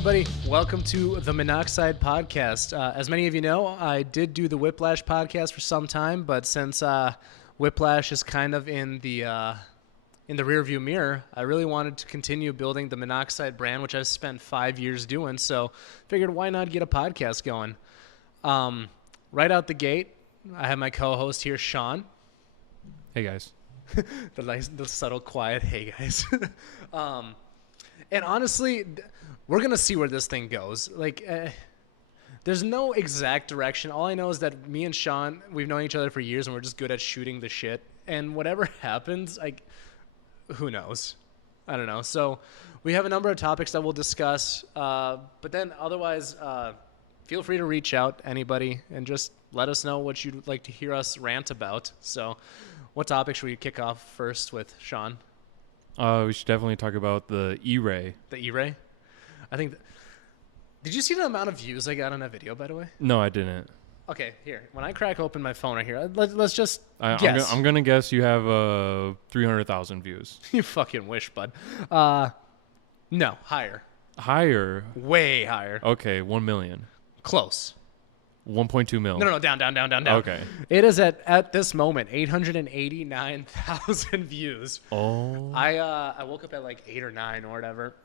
everybody. Welcome to the Minnoxide podcast. As many of you know, I did do the Whiplash podcast for some time, but since Whiplash is kind of in the rearview mirror, I really wanted to continue building the Minnoxide brand, which I've spent 5 years doing. So figured why not get a podcast going? Right out the gate, I have my co-host here, Sean. Hey guys. the subtle, quiet, hey guys. And honestly, we're going to see where this thing goes. There's no exact direction. All I know is that me and Sean, we've known each other for years, and we're just good at shooting the shit. And whatever happens, who knows? I don't know. So we have a number of topics that we'll discuss. But then otherwise, feel free to reach out, anybody, and just let us know what you'd like to hear us rant about. So what topic should we kick off first with, Sean? We should definitely talk about the ERay. The ERay? I think... Did you see the amount of views I got on that video, by the way? No, I didn't. Okay, here. When I crack open my phone right here, let's just guess. I'm going to guess you have 300,000 views. You fucking wish, bud. No, higher. Higher? Way higher. Okay, 1 million. Close. 1.2 mil. No, down. Okay. It is at this moment 889,000 views. Oh. I woke up at like 8 or 9 or whatever,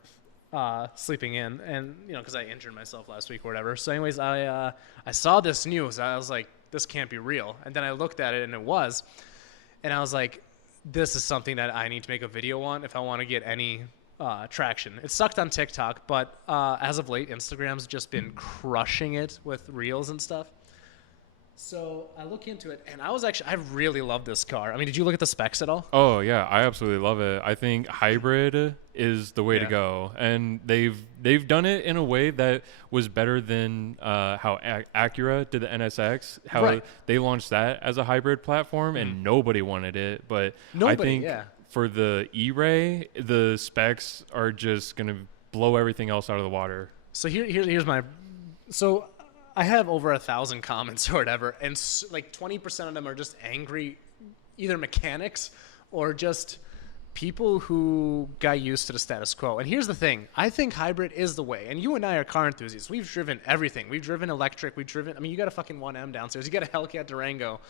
sleeping in, and because I injured myself last week or whatever. So anyways, I saw this news. I was like, this can't be real. And then I looked at it, and it was. And I was like, this is something that I need to make a video on if I want to get any traction. It sucked on TikTok, but as of late, Instagram's just been crushing it with reels and stuff. So I look into it, and I really love this car. I mean, did you look at the specs at all? Oh yeah, I absolutely love it. I think hybrid is the way to go, and they've done it in a way that was better than how Acura did the NSX. How they launched that as a hybrid platform, and nobody wanted it. But I think for the ERay, the specs are just gonna blow everything else out of the water. So here's my I have over 1,000 comments or whatever, and like 20% of them are just angry, either mechanics or just people who got used to the status quo. And here's the thing. I think hybrid is the way. And you and I are car enthusiasts. We've driven everything. We've driven electric. You got a fucking 1M downstairs. You got a Hellcat Durango.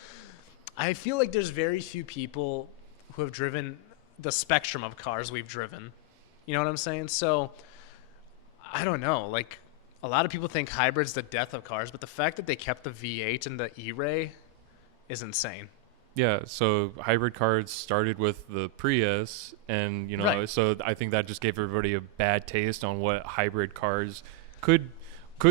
I feel like there's very few people who have driven the spectrum of cars we've driven. You know what I'm saying? So I don't know. Like, a lot of people think hybrid's the death of cars, but the fact that they kept the V8 and the ERay is insane. Yeah, so hybrid cars started with the Prius, and so I think that just gave everybody a bad taste on what hybrid cars could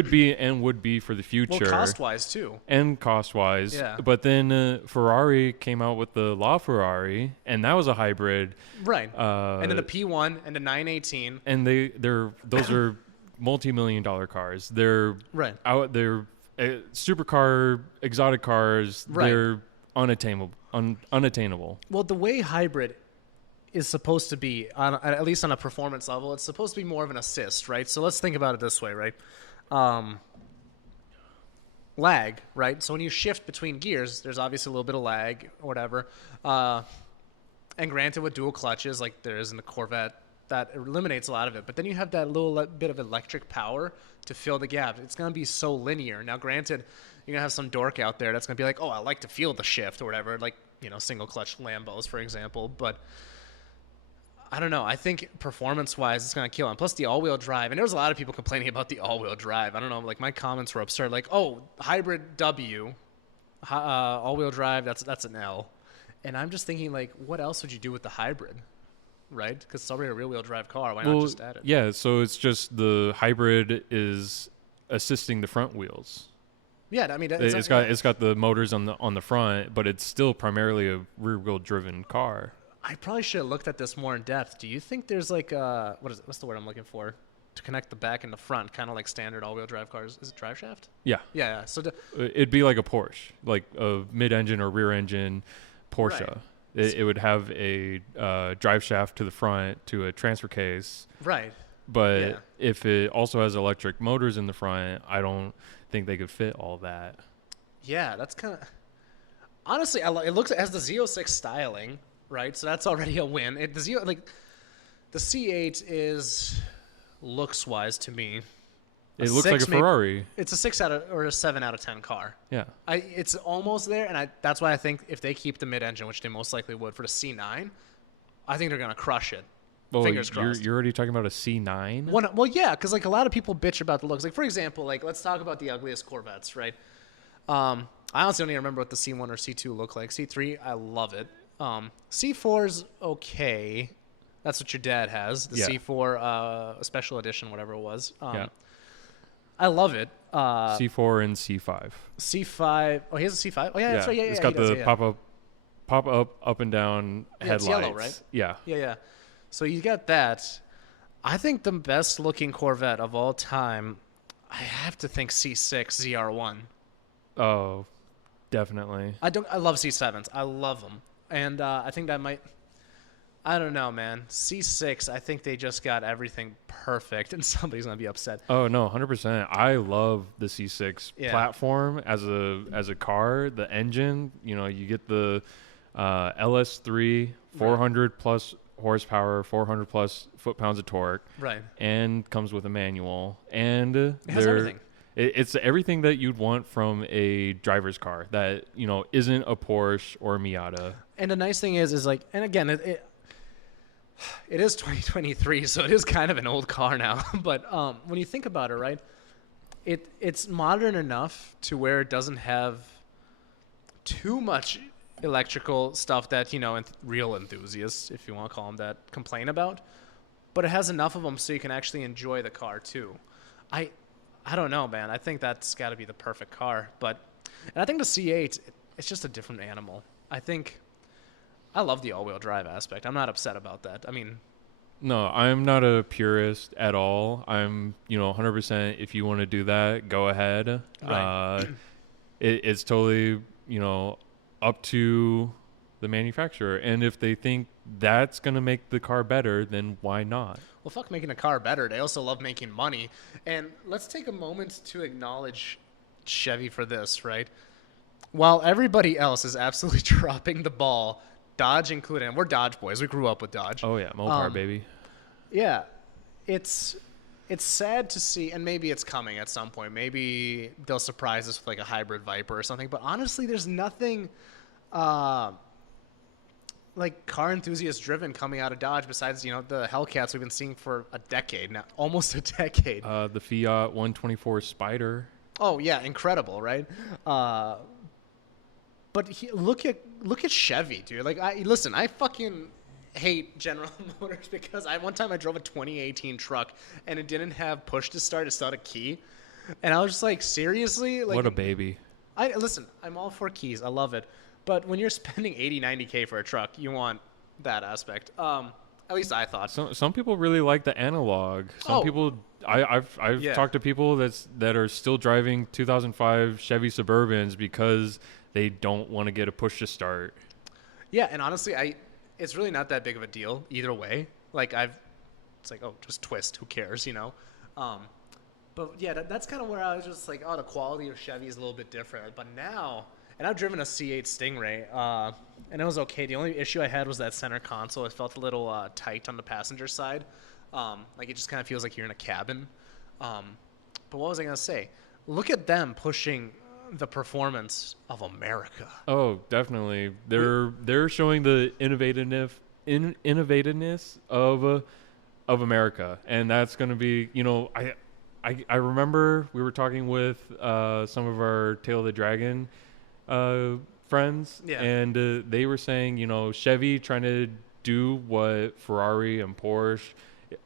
be and would be for the future. Well, cost-wise too. And cost-wise. Yeah. But then Ferrari came out with the LaFerrari, and that was a hybrid. Right. And then the P1 and the 918. And those are multi-million-dollar cars. They're They're supercar, exotic cars. Right. They're unattainable. Well, the way hybrid is supposed to be, at least on a performance level, it's supposed to be more of an assist, right? So let's think about it this way, right? Lag, right? So when you shift between gears, there's obviously a little bit of lag or whatever. And granted, with dual clutches, like there is in the Corvette, that eliminates a lot of it. But then you have that little bit of electric power to fill the gap. It's going to be so linear. Now, granted, you're going to have some dork out there that's going to be like, oh, I like to feel the shift or whatever, like, single clutch Lambos, for example. But I don't know. I think performance-wise, it's going to kill. And plus the all-wheel drive. And there was a lot of people complaining about the all-wheel drive. I don't know. Like, my comments were absurd. Like, oh, hybrid W, all-wheel drive, that's an L. And I'm just thinking, like, what else would you do with the hybrid? Right? Because it's already a rear-wheel drive car. Why not just add it? Yeah, so it's just the hybrid is assisting the front wheels. Yeah, I mean, it's got the motors on the front, but it's still primarily a rear-wheel driven car. I probably should have looked at this more in depth. Do you think there's like what's the word I'm looking for? To connect the back and the front, kind of like standard all-wheel drive cars. Is it drive shaft? Yeah. Yeah. So it'd be like a Porsche, like a mid-engine or rear-engine Porsche. Right. It would have a drive shaft to the front to a transfer case. Right. But if it also has electric motors in the front, I don't think they could fit all that. Yeah, that's kind of... Honestly, it has the Z06 styling, right? So that's already a win. The C8 is, looks-wise to me, It looks like a Ferrari. It's a 6 out of or a 7 out of 10 car. Yeah. It's almost there, and that's why I think if they keep the mid-engine, which they most likely would for the C9, I think they're gonna crush it. Well, Fingers crossed. You're already talking about a C9? Well, yeah, because like a lot of people bitch about the looks. Like for example, like let's talk about the ugliest Corvettes, right? I honestly don't even remember what the C1 or C2 look like. C3, I love it. C4's okay. That's what your dad has. The C4 special edition, whatever it was. Yeah. I love it. C4 and C5. C5. Oh, he has a C5. Oh yeah, that's right. Yeah, it's got the pop up and down headlights. It's yellow, right? Yeah. Yeah. So you got that. I think the best looking Corvette of all time, I have to think C6 ZR1. Oh, definitely. I love C7s. I love them. And I think that might, I don't know, man. C6, I think they just got everything perfect, and somebody's going to be upset. Oh, no, 100%. I love the C6 platform as a car. The engine, you get the LS3, 400 plus horsepower, 400 plus foot-pounds of torque. Right. And comes with a manual. And it has everything. It's everything that you'd want from a driver's car that, isn't a Porsche or a Miata. And the nice thing is like, and again, it is 2023, so it is kind of an old car now. But when you think about it, right, it's modern enough to where it doesn't have too much electrical stuff that, real enthusiasts, if you want to call them that, complain about. But it has enough of them so you can actually enjoy the car too. I don't know, man. I think that's got to be the perfect car. And I think the C8, it's just a different animal. I love the all-wheel drive aspect. I'm not upset about that. I mean, no, I'm not a purist at all. I'm, 100%. If you want to do that, go ahead. Right. It's totally, up to the manufacturer. And if they think that's going to make the car better, then why not? Well, fuck making a car better. They also love making money. And let's take a moment to acknowledge Chevy for this, right? While everybody else is absolutely dropping the ball, Dodge included, and we're Dodge boys. We grew up with Dodge. Oh, yeah. Mopar, baby. Yeah. It's sad to see, and maybe it's coming at some point. Maybe they'll surprise us with like a hybrid Viper or something. But honestly, there's nothing like car enthusiast driven coming out of Dodge besides, the Hellcats we've been seeing for a decade now, almost a decade. The Fiat 124 Spider. Oh yeah, incredible, right? But look at Chevy, dude. Like, I fucking hate General Motors because one time I drove a 2018 truck and it didn't have push to start; it still had a key, and I was just like, seriously, like, what a baby. I'm all for keys. I love it. But when you're spending 80, 90K for a truck, you want that aspect. At least I thought. Some people really like the analog. Some people, I've talked to people that are still driving 2005 Chevy Suburbans because they don't want to get a push to start. Yeah, and honestly, it's really not that big of a deal either way. Like it's like, oh, just twist. Who cares, But yeah, that's kind of where I was just like, oh, the quality of Chevy is a little bit different. But now. And I've driven a C8 Stingray, and it was okay. The only issue I had was that center console. It felt a little tight on the passenger side. Like it just kind of feels like you're in a cabin. But what was I going to say? Look at them pushing the performance of America. Oh, definitely. They're showing the innovativeness of America, and that's going to be, I remember we were talking with some of our Tail of the Dragon friends, and they were saying, Chevy trying to do what Ferrari and Porsche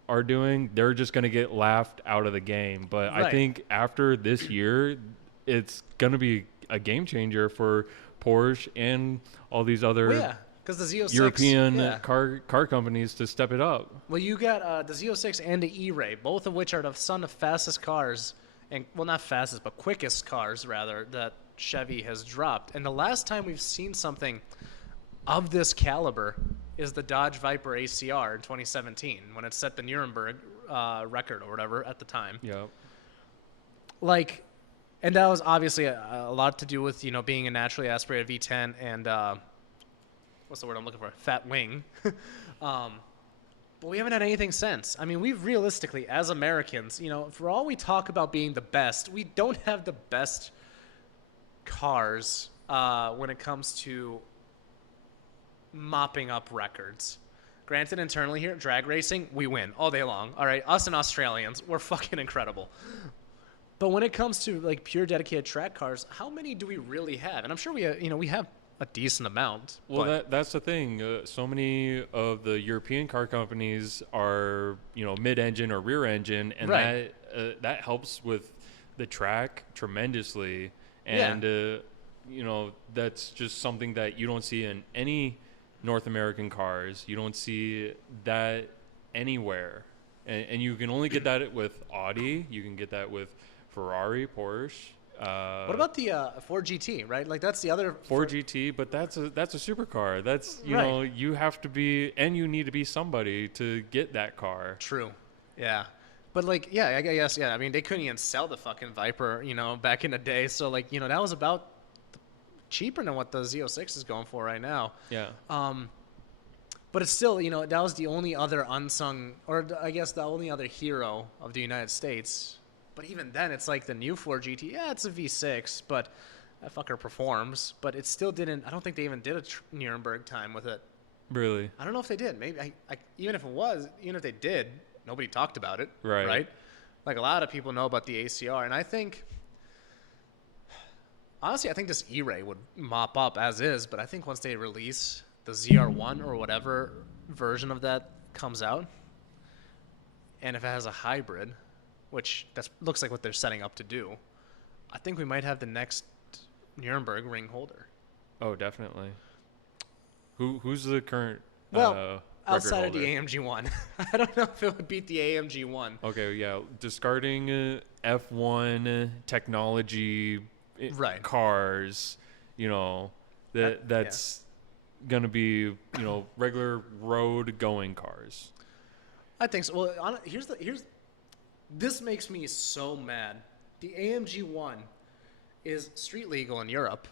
are doing, they're just going to get laughed out of the game. But right. I think after this year, it's going to be a game changer for Porsche and all these other because the Z06, European car companies to step it up. Well, you got the Z06 and the ERay, both of which are some of the fastest cars, and well, not fastest, but quickest cars rather that Chevy has dropped. And the last time we've seen something of this caliber is the Dodge Viper ACR in 2017 when it set the Nuremberg record or whatever at the time. Yeah. Like, and that was obviously a lot to do with, being a naturally aspirated V10 and what's the word I'm looking for? Fat wing. But we haven't had anything since. I mean, we've realistically, as Americans, for all we talk about being the best, we don't have the best cars when it comes to mopping up records. Granted, internally here, drag racing, we win all day long. All right, us and Australians, we're fucking incredible. But when it comes to like pure dedicated track cars, how many do we really have? And I'm sure we have a decent amount. Well, that's the thing. So many of the European car companies are, mid-engine or rear-engine, and right. that helps with the track tremendously. And that's just something that you don't see in any North American cars. You don't see that anywhere, and you can only get that with Audi. You can get that with Ferrari, Porsche. What about the Ford GT, right? Like that's the other Ford GT, but that's a supercar. That's you have to be, and you need to be somebody to get that car. True. Yeah. But like, yeah, I guess, yeah. I mean, they couldn't even sell the fucking Viper, back in the day. So like, that was about cheaper than what the Z06 is going for right now. Yeah. But it's still, that was the only other unsung, or I guess the only other hero of the United States. But even then, it's like the new Ford GT. Yeah, it's a V6, but that fucker performs. But it still didn't. I don't think they even did a Nuremberg time with it. Really? I don't know if they did. Maybe even if they did, nobody talked about it. Right. Like a lot of people know about the ACR, and I think, honestly, I think this ERay would mop up as is. But I think once they release the ZR1 or whatever version of that comes out, and if it has a hybrid, which looks like what they're setting up to do, I think we might have the next Nuremberg ring holder. Oh, definitely. Who's the current outside of the AMG 1. I don't know if it would beat the AMG 1. Okay, yeah. Discarding F1 technology cars, that's going to be, regular road going cars. I think so. Well, this makes me so mad. The AMG 1 is street legal in Europe.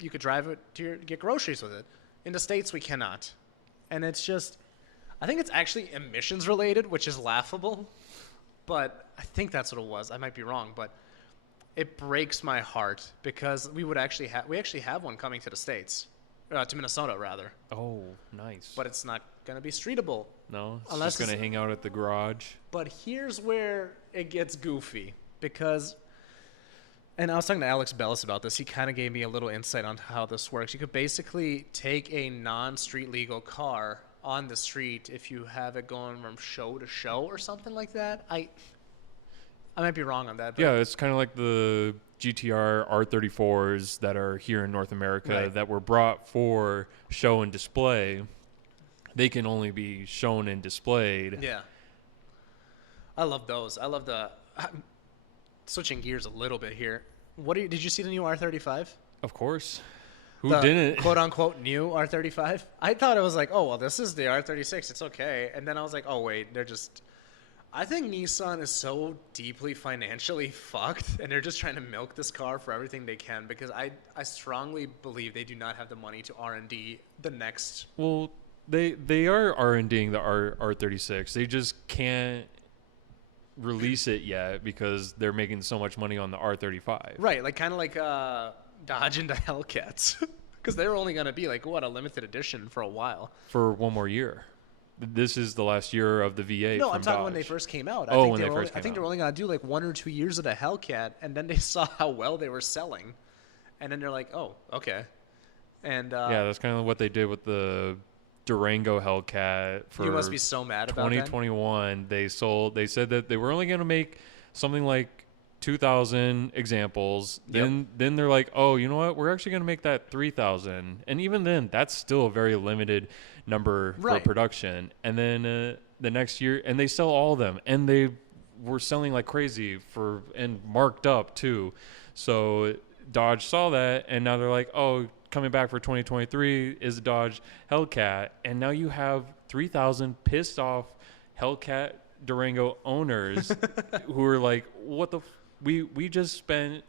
You could drive it get groceries with it. In the States, we cannot. And it's just, I think it's actually emissions related, which is laughable. But I think that's what it was. I might be wrong, but it breaks my heart because we actually have one coming to the States, to Minnesota rather. Oh, nice. But it's not going to be streetable. No, it's just going to hang out at the garage. But here's where it gets goofy because, and I was talking to Alex Bellis about this. He kind of gave me a little insight on how this works. You could basically take a non-street legal car on the street if you have it going from show to show or something like that. I might be wrong on that. But yeah, it's kind of like the GTR R34s that are here in North America that were brought for show and display. They can only be shown and displayed. Yeah. I love those. I love switching gears a little bit here. Did you see the new R35? Of course. Who didn't? Quote unquote new R35? I thought it was like, oh, well, this is the R36. It's okay. And then I was like, oh, wait, I think Nissan is so deeply financially fucked, and they're just trying to milk this car for everything they can because I strongly believe they do not have the money to R&D the next. Well, they are R&Ding the R36. They just can't release it yet because they're making so much money on the R35. Right, kind of like Dodge into Hellcats because they were only going to be like, a limited edition for a while. For one more year. This is the last year of the V8. No, I'm talking Dodge. when they first came out. I think they were only going to do like 1 or 2 years of the Hellcat, and then they saw how well they were selling, and then they're like, oh, okay. And yeah, that's kind of what they did with the Durango Hellcat. You must be so mad about 2021. They said that they were only going to make something like 2,000 examples. Then they're like, oh, you know what? We're actually going to make that 3,000. And even then, that's still a very limited number for production. And then the next year, and they sell all of them. And they were selling like crazy and marked up too. So Dodge saw that, and now they're like, oh, coming back for 2023 is a Dodge Hellcat. And now you have 3,000 pissed off Hellcat Durango owners who are like, what the we just spent,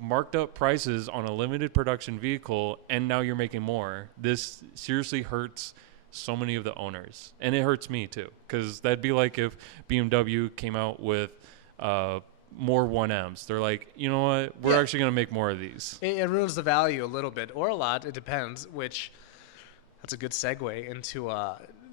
marked up prices on a limited production vehicle, and now you're making more. This seriously hurts so many of the owners, and it hurts me too, because that'd be like if BMW came out with more 1Ms. They're like, you know what, we're actually going to make more of these. It ruins the value a little bit, or a lot. It depends. Which that's a good segue into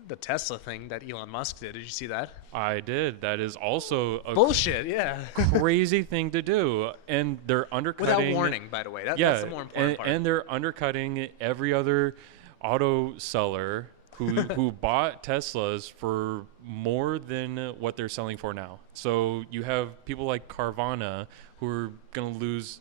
the Tesla thing that Elon Musk did. Did you see that? I did. That is also a bullshit. Yeah, crazy thing to do, and they're undercutting without warning. By the way, that's the more important part. And they're undercutting every other auto seller who bought Teslas for more than what they're selling for now. So you have people like Carvana who are going to lose,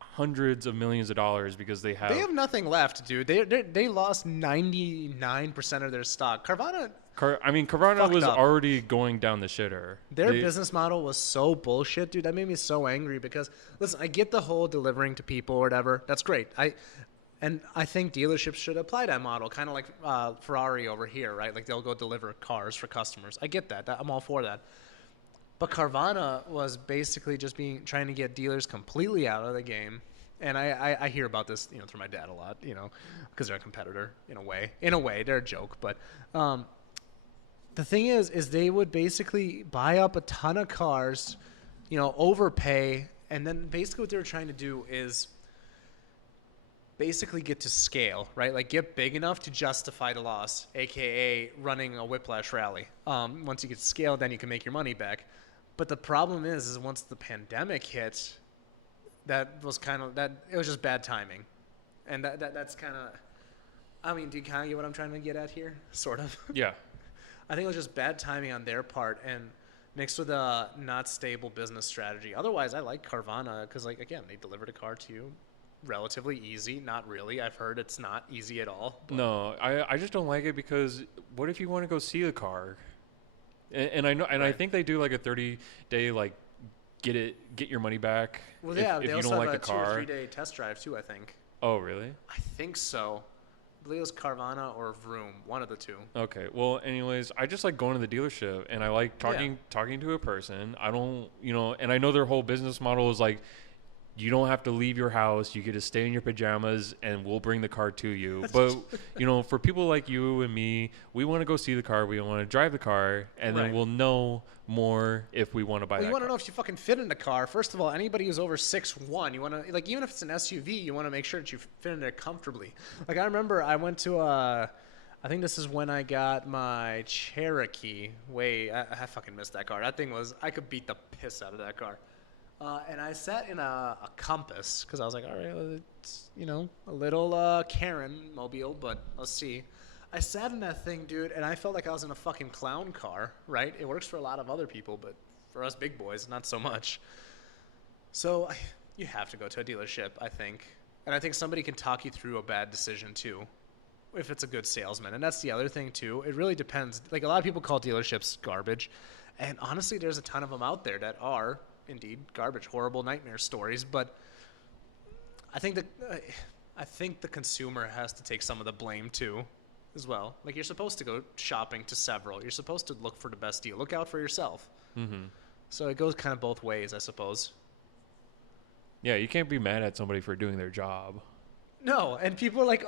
hundreds of millions of dollars because they have nothing left, dude. They lost 99% of their stock. Carvana was already going down the shitter. Their business model was so bullshit, dude. That made me so angry because, listen, I get the whole delivering to people or whatever. That's great. I think dealerships should apply that model, kind of like Ferrari over here, right? Like they'll go deliver cars for customers. I get that. I'm all for that. But Carvana was basically just trying to get dealers completely out of the game. And I hear about this, through my dad a lot, because they're a competitor in a way. In a way, they're a joke. But the thing is they would basically buy up a ton of cars, overpay. And then basically what they were trying to do is basically get to scale, right? Like get big enough to justify the loss, a.k.a. running a whiplash rally. Once you get to scale, then you can make your money back. But the problem is once the pandemic hit, it was just bad timing. And that's kind of, do you kind of get what I'm trying to get at here? Sort of. Yeah. I think it was just bad timing on their part and mixed with a not stable business strategy. Otherwise, I like Carvana because, again, they delivered a car to you relatively easy. Not really. I've heard it's not easy at all. No, I just don't like it because what if you want to go see a car? And I know, and right. I think they do like a 30-day get your money back. Well, yeah, if they you also don't have like the a car. 2 or 3 day test drive too. I think. Oh, really? I think so. I believe it was Carvana or Vroom, one of the two. Okay. Well, anyways, I just like going to the dealership and I like talking to a person. I don't, and I know their whole business model is like, you don't have to leave your house. You get to stay in your pajamas, and we'll bring the car to you. But, for people like you and me, we want to go see the car. We want to drive the car, and then we'll know more if we want to buy that car. You want to know if you fucking fit in the car. First of all, anybody who's over 6'1", you want to, even if it's an SUV, you want to make sure that you fit in there comfortably. I remember I went to I think this is when I got my Cherokee. I fucking missed that car. That thing I could beat the piss out of that car. And I sat in a Compass because I was like, all right, well, it's, a little Karen mobile, but let's see. I sat in that thing, dude, and I felt like I was in a fucking clown car, right? It works for a lot of other people, but for us big boys, not so much. So you have to go to a dealership, I think. And I think somebody can talk you through a bad decision, too, if it's a good salesman. And that's the other thing, too. It really depends. Like, a lot of people call dealerships garbage. And honestly, there's a ton of them out there that are indeed garbage, horrible nightmare stories. But I think the consumer has to take some of the blame too, as well. Like, you're supposed to go shopping to several. You're supposed to look for the best deal. Look out for yourself. Mm-hmm. So it goes kind of both ways, I suppose. Yeah, you can't be mad at somebody for doing their job. No, and people are like,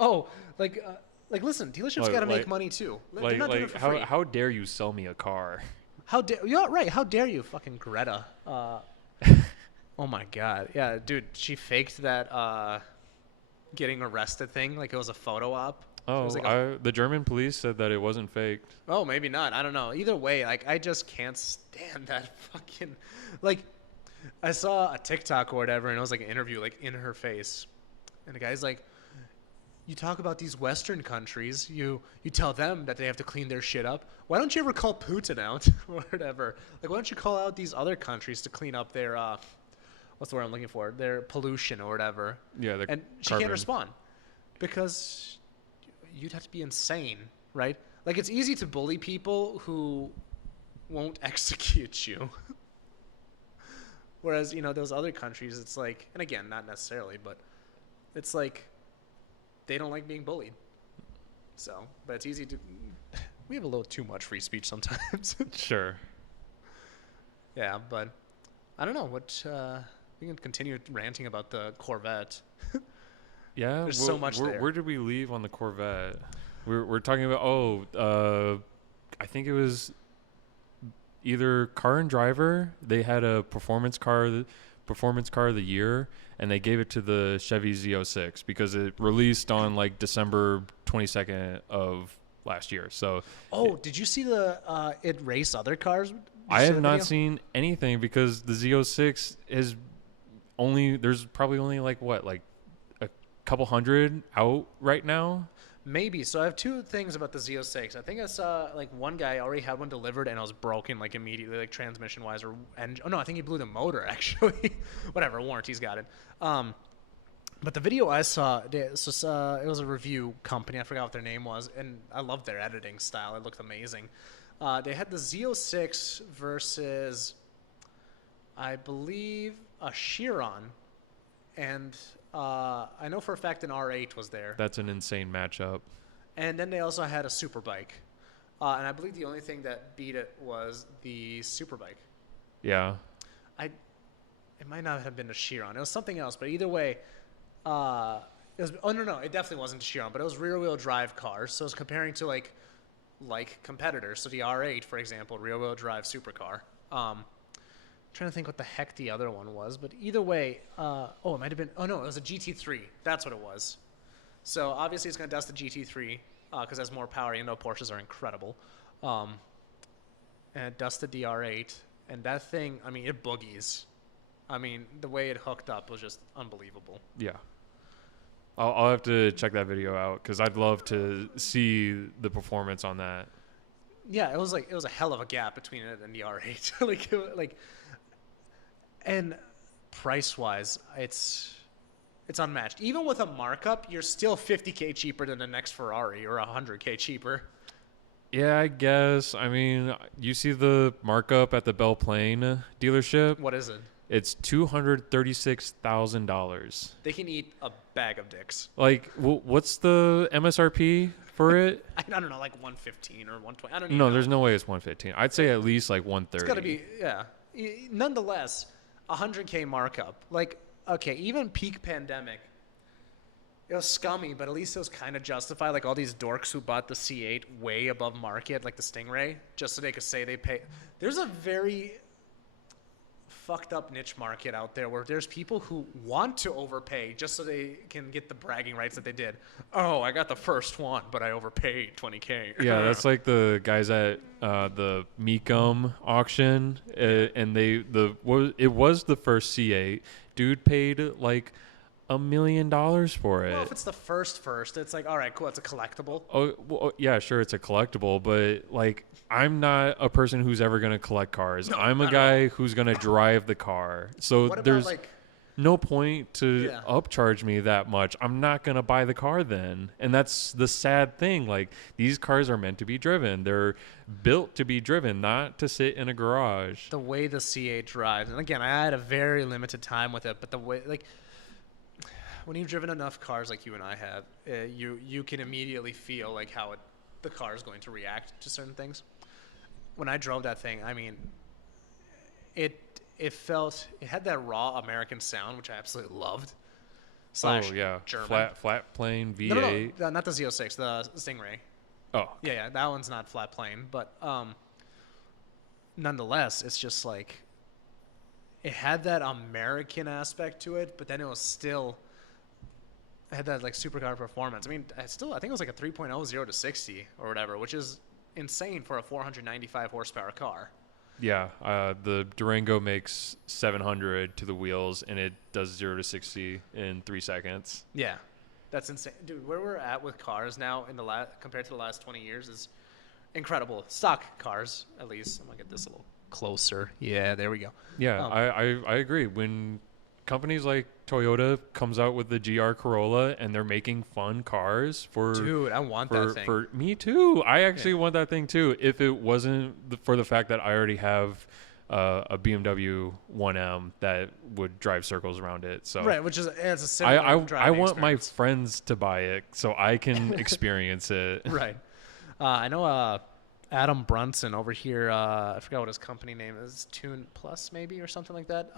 listen, dealerships got to make money too. They're not doing it for free. How dare you sell me a car? How dare you, fucking Greta? Oh my God, yeah, dude, she faked that getting arrested thing like it was a photo op. Oh, the German police said that it wasn't faked. Oh, maybe not. I don't know. Either way, I just can't stand that fucking I saw a TikTok or whatever, and it was like an interview, in her face, and the guy's like, "You talk about these Western countries. You tell them that they have to clean their shit up. Why don't you ever call Putin out or whatever? Why don't you call out these other countries to clean up their what's the word I'm looking for? Their pollution or whatever." Yeah, and she can't respond because you'd have to be insane, right? It's easy to bully people who won't execute you. Whereas, those other countries, it's like, and again, not necessarily, but it's like they don't like being bullied. So, but it's easy to, we have a little too much free speech sometimes. Sure. Yeah, but I don't know we can continue ranting about the Corvette. Yeah. There's so much there. Where did we leave on the Corvette? We're talking about I think it was either Car and Driver. They had a performance car of the year, and they gave it to the Chevy Z06 because it released on like December 22nd of last year. So Did you see it race other cars? I have not seen anything because the Z06 is there's probably only like a couple hundred out right now. Maybe. So I have two things about the Z06. I think I saw like one guy already had one delivered and it was broken like immediately, like transmission wise I think he blew the motor actually. Whatever, warranty's got it. But the video I saw, it was a review company. I forgot what their name was, and I loved their editing style. It looked amazing. They had the Z06 versus, I believe, a Chiron, and I know for a fact an R8 was there. That's an insane matchup. And then they also had a Superbike. And I believe the only thing that beat it was the Superbike. Yeah. It might not have been a Chiron. It was something else, but either way, it was, no, it definitely wasn't a Chiron, but it was rear-wheel drive cars. So it was comparing to like competitors. So the R8, for example, rear-wheel drive supercar. Trying to think what the heck the other one was, but either way, it might have been. Oh no, it was a GT3. That's what it was. So obviously it's going to dust the GT3 because it has more power. You know, Porsches are incredible. And it dusted the R8, and that thing, I mean, it boogies. I mean, the way it hooked up was just unbelievable. Yeah. I'll have to check that video out because I'd love to see the performance on that. Yeah, it was a hell of a gap between it and the R8. And price-wise, it's unmatched. Even with a markup, you're still $50K cheaper than the next Ferrari or $100K cheaper. Yeah, I guess. I mean, you see the markup at the Belle Plaine dealership? What is it? It's $236,000. They can eat a bag of dicks. Like, what's the MSRP for it? I don't know, like 115 or 120. I don't even No, know. there's no way it's 115. I'd say at least like 130. It's got to be, yeah. Nonetheless, 100K markup. Like, okay, even peak pandemic, it was scummy, but at least it was kind of justified. Like all these dorks who bought the C8 way above market, like the Stingray, just so they could say they pay. There's a very fucked up niche market out there where there's people who want to overpay just so they can get the bragging rights that they did. Oh, I got the first one, but I overpaid 20K. Yeah, that's like the guys at the Mecum auction, and it was the first C8. Dude paid like $1 million for it. Well, if it's the first, it's like, all right, cool, it's a collectible. Oh, well, yeah, sure, it's a collectible, but like, I'm not a person who's ever gonna collect cars. No, I'm a guy who's gonna drive the car. So there's no point to upcharge me that much. I'm not gonna buy the car then, and that's the sad thing. Like, these cars are meant to be driven. They're built to be driven, not to sit in a garage. The way the C8 drives, and again, I had a very limited time with it, but the way, like, when you've driven enough cars like you and I have, you can immediately feel like how the car is going to react to certain things. When I drove that thing, I mean, it had that raw American sound, which I absolutely loved. Oh yeah, German. flat plane V8. No, not the Z06, the Stingray. Oh, yeah, that one's not flat plane, but nonetheless, it's just like it had that American aspect to it, but then it was still. I had that like supercar performance. I mean, I think it was like a 3.0 0 to 60 or whatever, which is insane for a 495 horsepower car. Yeah, the Durango makes 700 to the wheels, and it does 0 to 60 in 3 seconds. Yeah, that's insane, dude. Where we're at with cars now compared to the last 20 years is incredible. Stock cars, at least. I'm gonna get this a little closer. Yeah, there we go. Yeah, I agree. When companies like Toyota comes out with the GR Corolla and they're making fun cars dude, I want that thing. For me too. I actually want that thing too. If it wasn't for the fact that I already have a BMW 1M that would drive circles around it. So right, which is it's a similar driving I want experience. my friends to buy it so I can experience it. Right. I know Adam Brunson over here. I forgot what his company name is. Tune Plus maybe or something like that.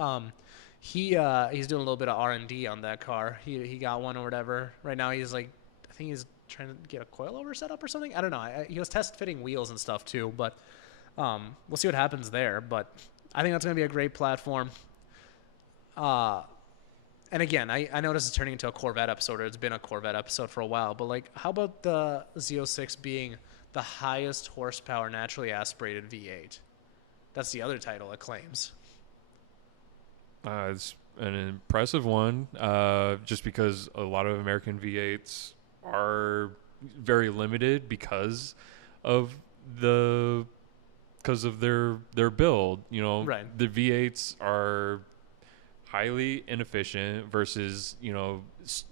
He's doing a little bit of R&D on that car. He got one or whatever. Right now he's like, I think he's trying to get a coilover set up or something. I don't know. He was test fitting wheels and stuff too, but we'll see what happens there. But I think that's going to be a great platform. And again, I know this is turning into a Corvette episode, or it's been a Corvette episode for a while, but like, how about the Z06 being the highest horsepower naturally aspirated V8? That's the other title it claims. It's an impressive one, just because a lot of American V8s are very limited because of their build. You know, right. The V8s are highly inefficient versus, you know,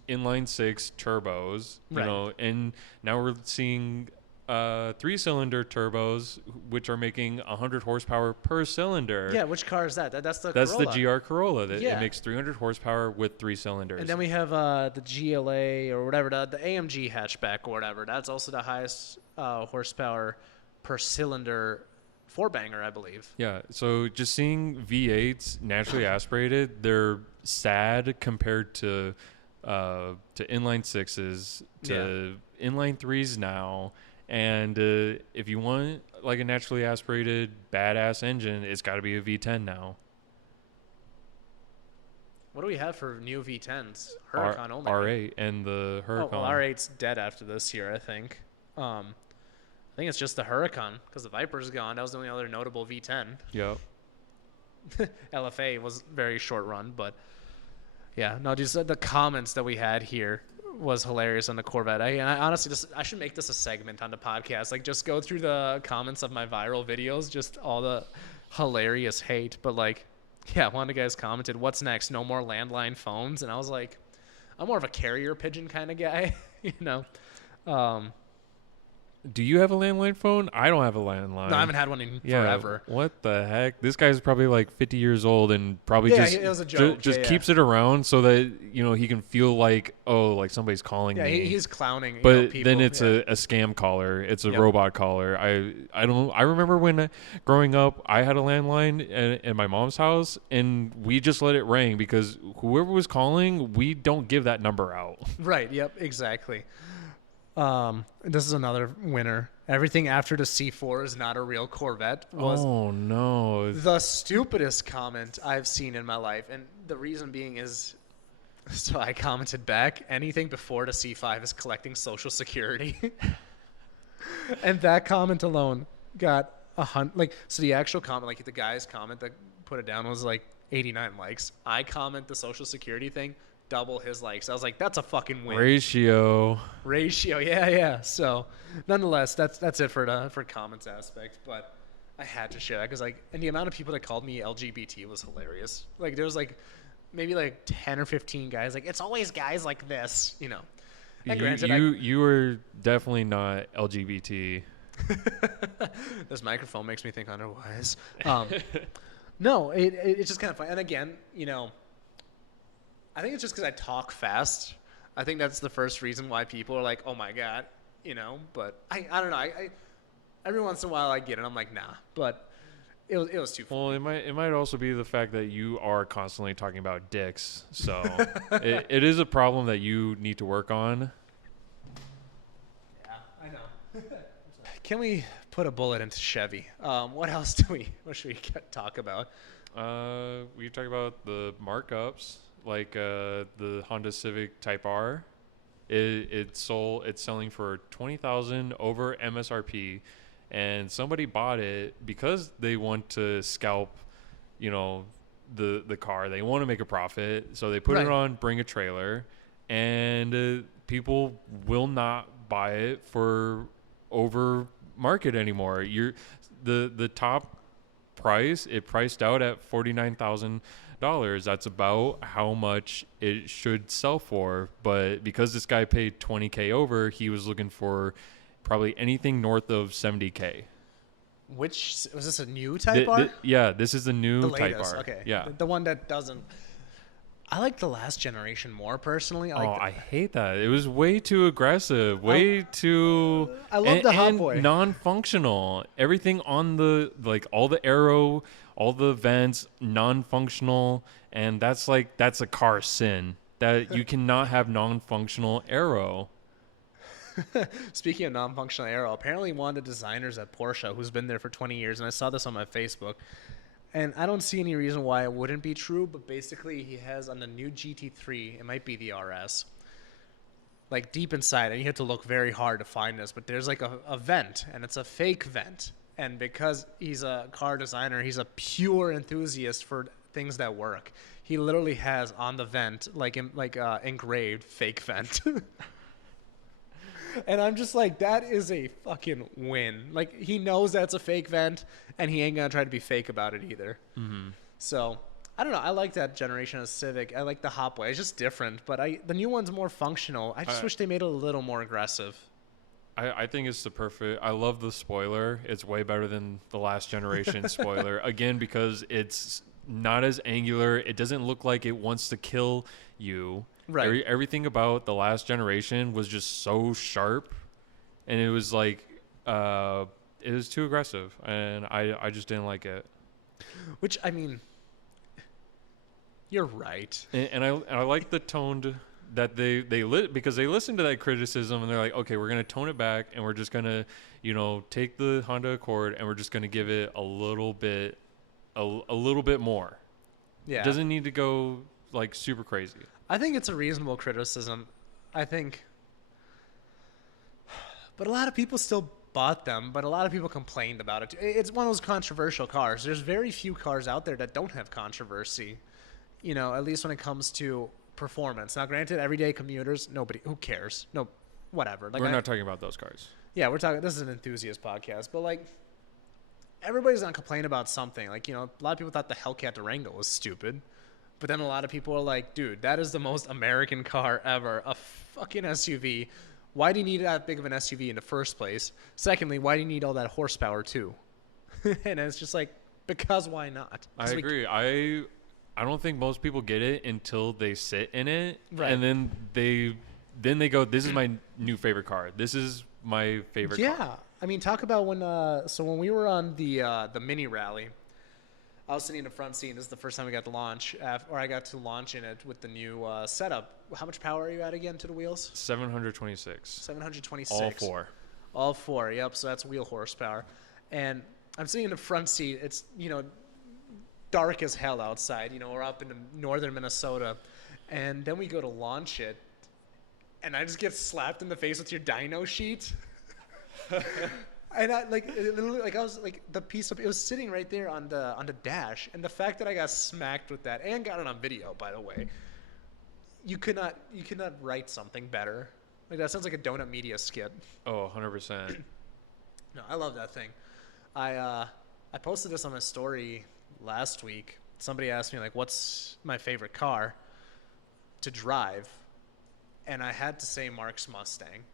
inline six turbos, you know, and now we're seeing 3-cylinder turbos, which are making 100 horsepower per cylinder. Yeah, which car is that? That's the That's Corolla. the GR Corolla. It makes 300 horsepower with 3 cylinders. And then we have the GLA or whatever, the AMG hatchback or whatever. That's also the highest horsepower per cylinder four-banger, I believe. Yeah, so just seeing V8s naturally aspirated, they're sad compared to inline sixes, to inline threes now. And if you want like a naturally aspirated badass engine, it's got to be a V10 now. What do we have for new V10s? Huracan only. R8 and the Huracan. Oh, well, R8's dead after this year, I think. I think it's just the Huracan because the Viper's gone. That was the only other notable V10. Yep. LFA was very short run, but yeah, no, just the comments that we had here was hilarious on the Corvette. I honestly I should make this a segment on the podcast. Like, just go through the comments of my viral videos, just all the hilarious hate. But like, yeah, one of the guys commented, "What's next? No more landline phones?" And I was like, I'm more of a carrier pigeon kind of guy, you know. Do you have a landline phone? I don't have a landline. No, I haven't had one in forever. What the heck? This guy's probably like 50 years old and probably it was a joke. just keeps it around so that, you know, he can feel like, oh, like somebody's calling me. Yeah, he's clowning. But people. then it's a scam caller. It's a robot caller. I remember when growing up, I had a landline in my mom's house, and we just let it ring because whoever was calling, we don't give that number out. Right. Yep. Exactly. This is another winner. Everything after the C4 is not a real Corvette was the stupidest comment I've seen in my life. And the reason being is, so I commented back, anything before the C5 is collecting Social Security. And that comment alone got 100, like, so the actual comment, like the guy's comment that put it down was like 89 likes. I comment the Social Security thing, double his likes. I was like, that's a fucking win. Ratio, yeah. So, nonetheless, that's it for comments aspect. But I had to share that because, like, and the amount of people that called me LGBT was hilarious. Like, there was like maybe like 10 or 15 guys. Like, it's always guys like this, you know. And granted, you were definitely not LGBT. This microphone makes me think otherwise. No, it's just kind of fun. And again, you know, I think it's just because I talk fast. I think that's the first reason why people are like, "Oh my god," you know. But I don't know. I every once in a while I get it. I'm like, nah. But it was too funny. Well, it might also be the fact that you are constantly talking about dicks. So it is a problem that you need to work on. Yeah, I know. Can we put a bullet into Chevy? What else what should we talk about? We talk about the markups. Like the Honda Civic Type R, it's selling for $20,000 over MSRP, and somebody bought it because they want to scalp, you know, the car. They want to make a profit, so they put it on Bring a Trailer, and people will not buy it for over market anymore. The top price, it priced out at $49,000. That's about how much it should sell for. But because this guy paid $20K over, he was looking for probably anything north of $70K. Which was this a new Type R? Yeah, this is the new Type R. Okay. Yeah. The one that doesn't. I like the last generation more personally. I hate that. It was way too aggressive, way too. I love the Hot Boy. Non-functional. Everything on the, like, all the aero, all the vents, non-functional, and that's a car sin. That you cannot have non-functional aero. Speaking of non-functional aero, apparently one of the designers at Porsche, who's been there for 20 years, and I saw this on my Facebook, and I don't see any reason why it wouldn't be true, but basically he has on the new GT3, it might be the RS, like deep inside, and you have to look very hard to find this, but there's like a vent, and it's a fake vent. And because he's a car designer, he's a pure enthusiast for things that work. He literally has on the vent, engraved fake vent. And I'm just like, that is a fucking win. Like, he knows that's a fake vent, and he ain't gonna try to be fake about it either. Mm-hmm. So, I don't know. I like that generation of Civic. I like the Hopway. It's just different, but the new one's more functional. I just wish they made it a little more aggressive. I think it's the perfect. I love the spoiler. It's way better than the last generation spoiler. Again, because it's not as angular. It doesn't look like it wants to kill you. Right. Everything about the last generation was just so sharp, and it was like it was too aggressive, and I just didn't like it. Which, I mean, you're right. And I like the toned that they because they listened to that criticism, and they're like, okay, we're gonna tone it back, and we're just gonna take the Honda Accord, and we're just gonna give it a little bit more. Yeah. It doesn't need to go like super crazy. I think it's a reasonable criticism. But a lot of people still bought them, but a lot of people complained about it. It's one of those controversial cars. There's very few cars out there that don't have controversy, at least when it comes to performance. Now, granted, everyday commuters, who cares? No, whatever. We're not talking about those cars. Yeah, this is an enthusiast podcast, but like, everybody's gonna complain about something. Like, a lot of people thought the Hellcat Durango was stupid. But then a lot of people are like, dude, that is the most American car ever. A fucking SUV. Why do you need that big of an SUV in the first place? Secondly, why do you need all that horsepower too? And it's just like, because why not? I agree. I don't think most people get it until they sit in it. Right. And then they go, this is my new favorite car. This is my favorite car. Yeah. I mean, talk about when we were on the mini rally, I was sitting in the front seat, and this is the first time we got to launch, or I got to launch in it with the new setup. How much power are you at again to the wheels? 726. 726. All four, yep. So that's wheel horsepower. And I'm sitting in the front seat. It's, dark as hell outside. We're up in northern Minnesota. And then we go to launch it, and I just get slapped in the face with your dyno sheet. And I was like, the piece of it was sitting right there on the dash, and the fact that I got smacked with that and got it on video, by the way, you could not write something better. Like, that sounds like a Donut Media skit. Oh, 100%. No, I love that thing. I posted this on my story last week. Somebody asked me, like, what's my favorite car to drive, and I had to say Mark's Mustang.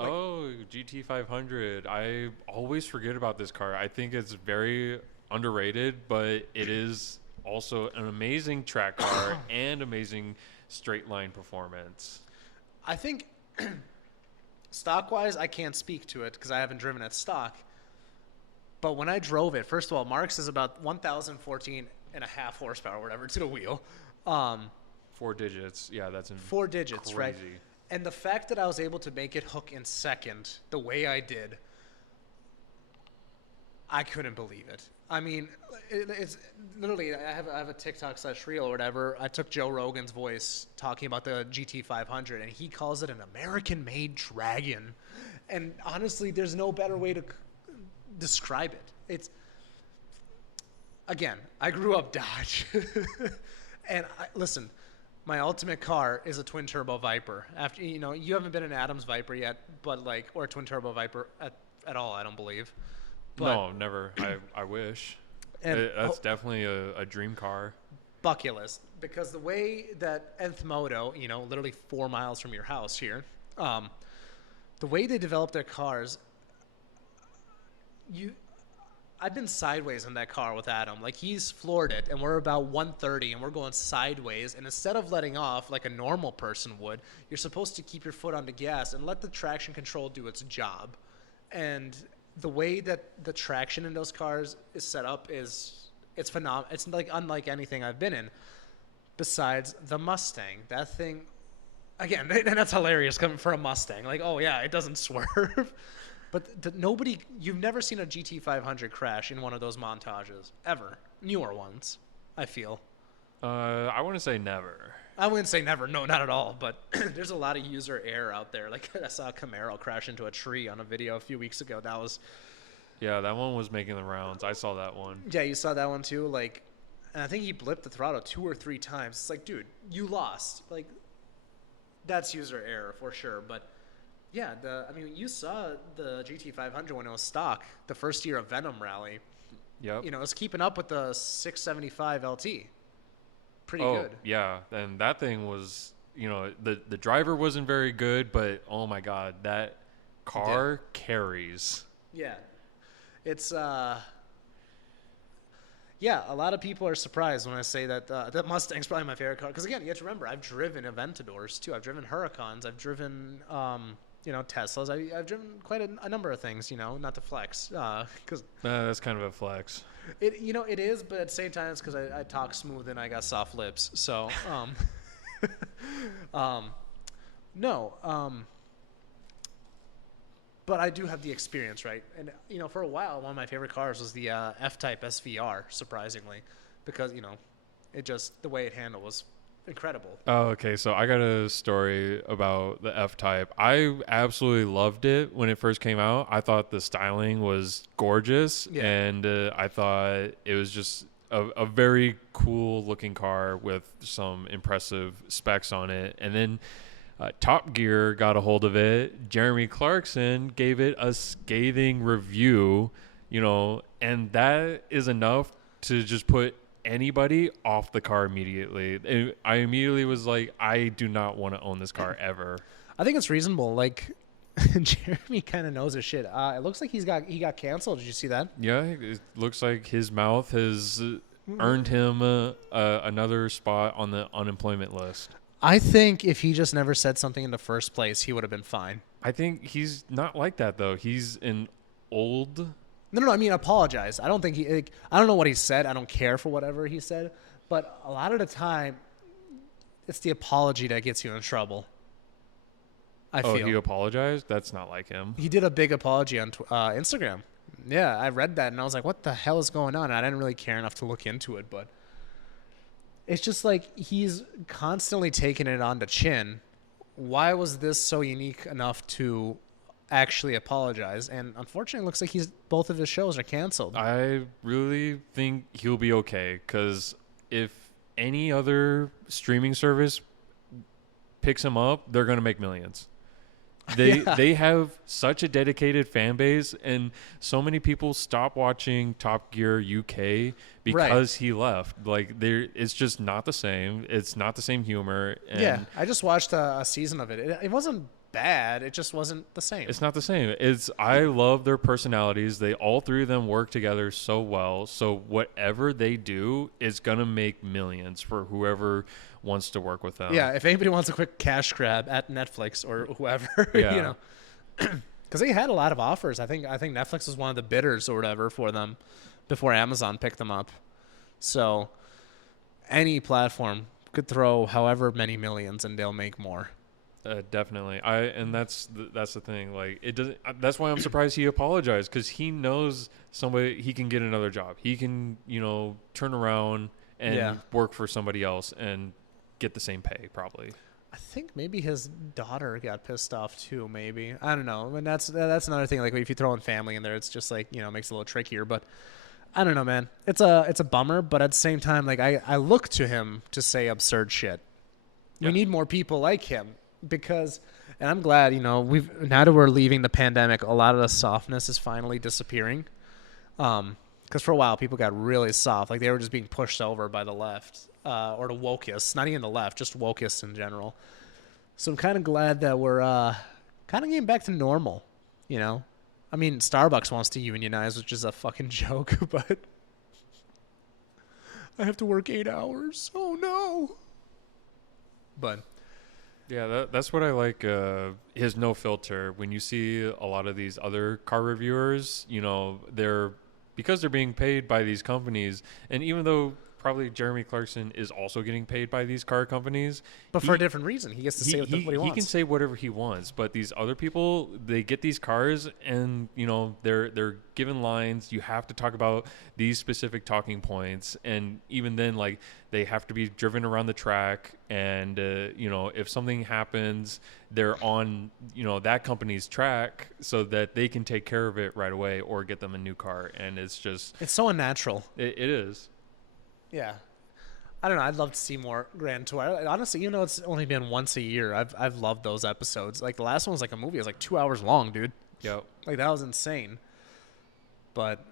Oh, GT500. I always forget about this car. I think it's very underrated, but it is also an amazing track car and amazing straight line performance. I think stock-wise, I can't speak to it because I haven't driven it stock. But when I drove it, first of all, Mark's is about 1,014 and a half horsepower, whatever, to the wheel. 4 digits. Yeah, that's 4 digits, crazy. Right? And the fact that I was able to make it hook in second the way I did, I couldn't believe it. I mean, it's literally, I have a TikTok/reel or whatever. I took Joe Rogan's voice talking about the GT500, and he calls it an American-made dragon. And honestly, there's no better way to describe it. It's, again, I grew up Dodge. And listen, my ultimate car is a twin turbo Viper. After you haven't been an Adams Viper yet, but or a twin turbo Viper at all, I don't believe. But, no, never. I wish. And that's definitely a dream car. Bucket list, because the way that Nth Moto, literally 4 miles from your house here, the way they develop their cars, I've been sideways in that car with Adam. Like, he's floored it, and we're about 130, and we're going sideways. And instead of letting off like a normal person would, you're supposed to keep your foot on the gas and let the traction control do its job. And the way that the traction in those cars is set up it's phenomenal. It's like unlike anything I've been in. Besides the Mustang, that thing, Again, and that's hilarious coming for a Mustang. Like, oh yeah, it doesn't swerve. But nobody, you've never seen a GT500 crash in one of those montages ever. Newer ones, I feel. I want to say never. I wouldn't say never, no, not at all. But there's a lot of user error out there. Like I saw a Camaro crash into a tree on a video a few weeks ago. That was, Yeah, that one was making the rounds. I saw that one. yeah, you saw that one too. Like, and I think he blipped the throttle 2 or 3 times. It's like, dude, you lost. Like, that's user error for sure. But yeah, I mean, you saw the GT500 when it was stock, the first year of Venom Rally. Yep. You know, it's keeping up with the 675 LT. Pretty Oh, good. yeah. And that thing was, the driver wasn't very good, but oh my God, that car carries. Yeah. It's, yeah, a lot of people are surprised when I say that that Mustang's probably my favorite car. Because again, you have to remember, I've driven Aventadors too. I've driven Huracans. I've driven, Teslas. I've driven quite a number of things, not to flex. Because That's kind of a flex. it is, but at the same time, it's because I talk smooth and I got soft lips. So, no. But I do have the experience, right? And, for a while, one of my favorite cars was the F-Type SVR, surprisingly, because, the way it handled was incredible. Oh, okay. So I got a story about the F-Type. I absolutely loved it when it first came out. I thought the styling was gorgeous, and I thought it was just a very cool looking car with some impressive specs on it. And then Top Gear got a hold of it. Jeremy Clarkson gave it a scathing review, and that is enough to just put anybody off the car immediately. And I immediately was like, I do not want to own this car ever. I think it's reasonable. Like, Jeremy kind of knows his shit. It looks like he got canceled. Did you see that? Yeah, it looks like his mouth has earned him another spot on the unemployment list. I think if he just never said something in the first place, he would have been fine. I think he's not like that, though. He's an old... No. I mean, apologize. I don't think I don't know what he said. I don't care for whatever he said. But a lot of the time, it's the apology that gets you in trouble. I feel. He apologized? That's not like him. He did a big apology on Instagram. Yeah, I read that and I was like, what the hell is going on? And I didn't really care enough to look into it, but it's just like he's constantly taking it on the chin. Why was this so unique enough to actually apologize? And unfortunately, it looks like both of his shows are canceled. I really think he'll be okay, because if any other streaming service picks him up, they're going to make millions. They have such a dedicated fan base, and so many people stop watching Top Gear UK because he left. Like, it's just not the same. It's not the same humor. And yeah, I just watched a season of it. It wasn't bad. It just wasn't the same. It's not the same. I love their personalities. All three of them work together so well. So whatever they do is gonna make millions for whoever wants to work with them. Yeah, if anybody wants a quick cash grab at Netflix or whoever, because they had a lot of offers. I think Netflix was one of the bidders or whatever for them before Amazon picked them up. So any platform could throw however many millions and they'll make more. Definitely. And that's the thing. Like, it doesn't. That's why I'm surprised he apologized, because he knows he can get another job. He can turn around and work for somebody else and get the same pay probably. I think maybe his daughter got pissed off too. Maybe, I don't know. I mean, that's another thing. Like, if you throw in family in there, it's just like makes it a little trickier. But I don't know, man. It's a bummer. But at the same time, like I look to him to say absurd shit. We need more people like him. Because, and I'm glad, now that we're leaving the pandemic, a lot of the softness is finally disappearing. Because for a while, people got really soft. Like, they were just being pushed over by the left, or the wokeists. Not even the left, just wokeists in general. So I'm kind of glad that we're kind of getting back to normal, I mean, Starbucks wants to unionize, which is a fucking joke, but I have to work 8 hours. Oh, no. But... yeah, that's what I like, his no filter. When you see a lot of these other car reviewers, because they're being paid by these companies, and even though probably Jeremy Clarkson is also getting paid by these car companies. But for a different reason. He gets to say what he wants. He can say whatever he wants, but these other people, they get these cars and, you know, they're given lines. You have to talk about these specific talking points. And even then, like, they have to be driven around the track. And, you know, if something happens, they're on, you know, that company's track so that they can take care of it right away or get them a new car. And it's so unnatural. It is. Yeah. I don't know. I'd love to see more Grand Tour. Honestly, you know, it's only been once a year. I've loved those episodes. Like, the last one was like a movie. It was like 2 hours long, dude. Yep. Like, that was insane. But,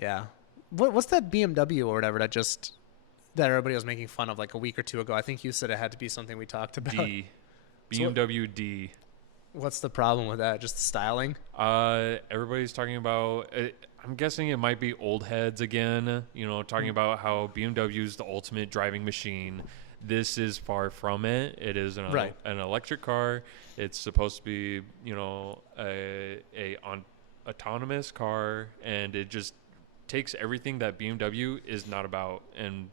yeah. What's that BMW or whatever that everybody was making fun of like a week or two ago? I think you said it had to be something we talked about. BMW D. What's the problem with that? Just the styling? Everybody's talking about I'm guessing it might be old heads again, you know, talking about how BMW is the ultimate driving machine. This is far from it. It is an electric car. It's supposed to be, you know, a autonomous car, and it just takes everything that BMW is not about and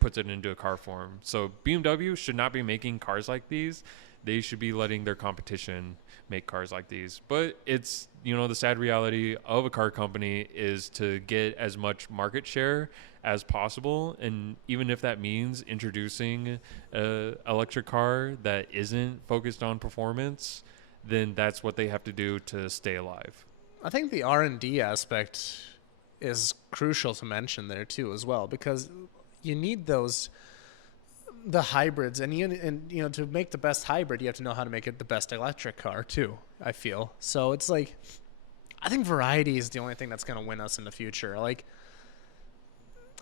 puts it into a car form. So BMW should not be making cars like these. They should be letting their competition make cars like these. But it's, you know, the sad reality of a car company is to get as much market share as possible. And even if that means introducing an electric car that isn't focused on performance, then that's what they have to do to stay alive. I think the R&D aspect is crucial to mention there too as well, because you need the hybrids, and you know, to make the best hybrid, you have to know how to make it the best electric car too, I feel. So it's like, I think variety is the only thing that's going to win us in the future. Like,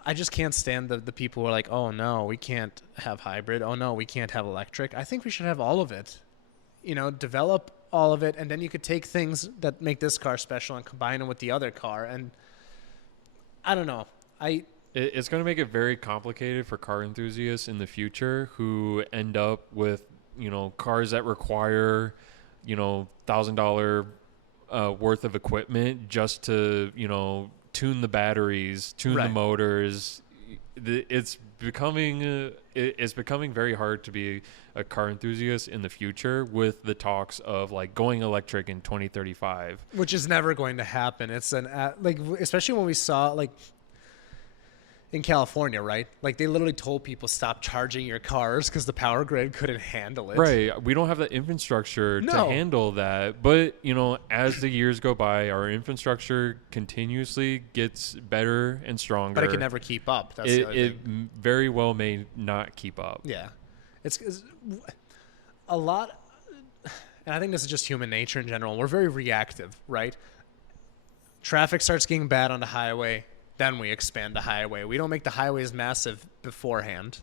I just can't stand the people who are like, oh no, we can't have hybrid. Oh no, we can't have electric. I think we should have all of it. You know, develop all of it, and then you could take things that make this car special and combine them with the other car. And I don't know. It's going to make it very complicated for car enthusiasts in the future who end up with, you know, cars that require, you know, $1,000 worth of equipment just to, you know, tune the batteries, tune the motors. It's becoming very hard to be a car enthusiast in the future with the talks of like going electric in 2035, which is never going to happen. It's like, especially when we saw like in California, right? Like, they literally told people stop charging your cars because the power grid couldn't handle it. Right. We don't have the infrastructure to handle that. But, you know, as the years go by, our infrastructure continuously gets better and stronger. But it can never keep up. That's it very well may not keep up. Yeah. It's a lot, and I think this is just human nature in general. We're very reactive, right? Traffic starts getting bad on the highway. Then we expand the highway. We don't make the highways massive beforehand.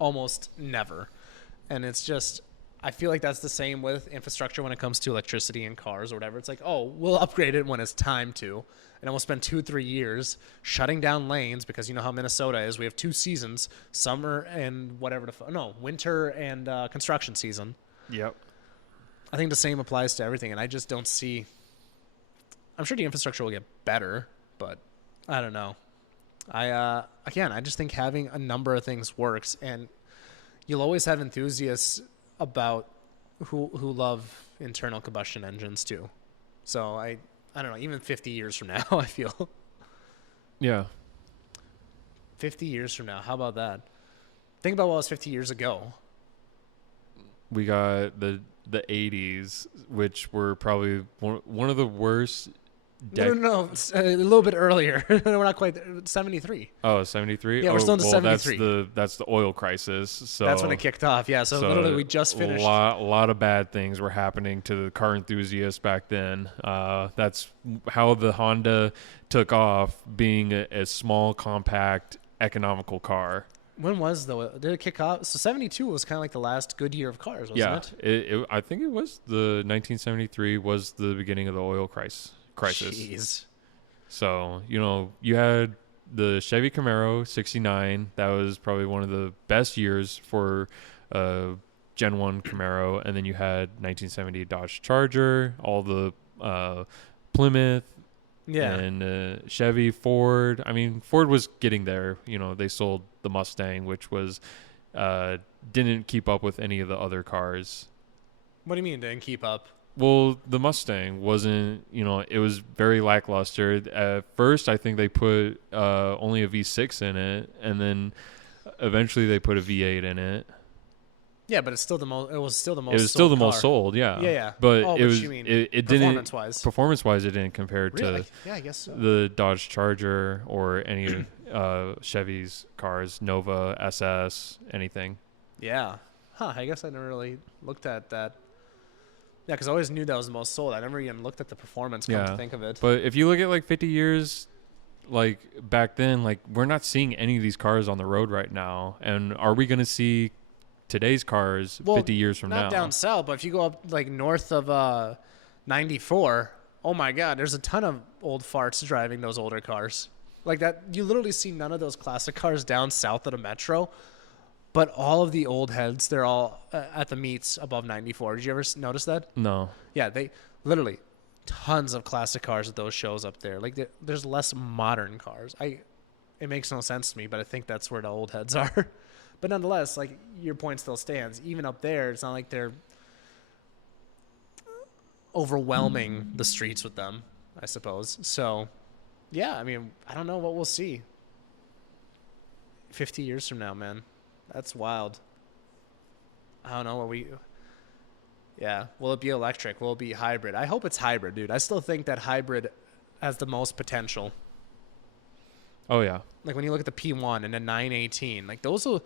Almost never. And it's just, I feel like that's the same with infrastructure when it comes to electricity and cars or whatever. It's like, oh, we'll upgrade it when it's time to. And then we'll spend 2-3 years shutting down lanes because you know how Minnesota is. We have 2 seasons, summer and whatever. Winter and construction season. Yep. I think the same applies to everything. And I just don't see, I'm sure the infrastructure will get better, but I don't know. I just think having a number of things works, and you'll always have enthusiasts about who love internal combustion engines too. So I don't know, even 50 years from now, I feel. Yeah. 50 years from now, how about that? Think about what was 50 years ago. We got the 80s, which were probably one of the worst. No, a little bit earlier. We're not quite there. 73. Oh, 73? Yeah, we're still in 73. That's the oil crisis. So that's when it kicked off. Yeah, so literally we just finished. A lot of bad things were happening to the car enthusiasts back then. That's how the Honda took off, being a small, compact, economical car. When was, though? Did it kick off? So 72 was kind of like the last good year of cars, wasn't it? I think it was the 1973 was the beginning of the oil crisis. Jeez. So, you know, you had the Chevy Camaro 69. That was probably one of the best years for Gen 1 Camaro. And then you had 1970 Dodge Charger, all the Plymouth, Yeah. And Chevy, Ford. I mean, Ford was getting there. You know, they sold the Mustang, which was didn't keep up with any of the other cars. What do you mean didn't keep up? Well, the Mustang wasn't, you know, it was very lackluster. At first, I think they put only a V6 in it, and then eventually they put a V8 in it. Yeah, but it's still the most. It was still the most. It was still the car. most sold, yeah. Yeah, yeah. But oh, it was you mean it didn't performance-wise it didn't compare really? to Yeah, I guess so. the Dodge Charger or any Chevy's cars, Nova, SS, anything. Yeah. Huh. I guess I never really looked at that. Yeah, because I always knew that was the most sold. I never even looked at the performance. Come to think of it. But if you look at like 50 years, like back then, like we're not seeing any of these cars on the road right now. And are we going to see today's cars 50 years from now? Not down south, but if you go up like north of 94, oh my God, there's a ton of old farts driving those older cars. Like that, you literally see none of those classic cars down south of the metro. But all of the old heads, they're all at the meets above 94. Did you ever notice that? No. Yeah, they literally tons of classic cars at those shows up there. Like there's less modern cars. It makes no sense to me, but I think that's where the old heads are. But nonetheless, like your point still stands. Even up there, it's not like they're overwhelming the streets with them, I suppose. So, yeah, I mean, I don't know what we'll see 50 years from now, man. That's wild. I don't know what yeah, will it be electric? Will it be hybrid? I hope it's hybrid, dude. I still think that hybrid has the most potential. Oh, yeah. Like when you look at the P1 and the 918, like those will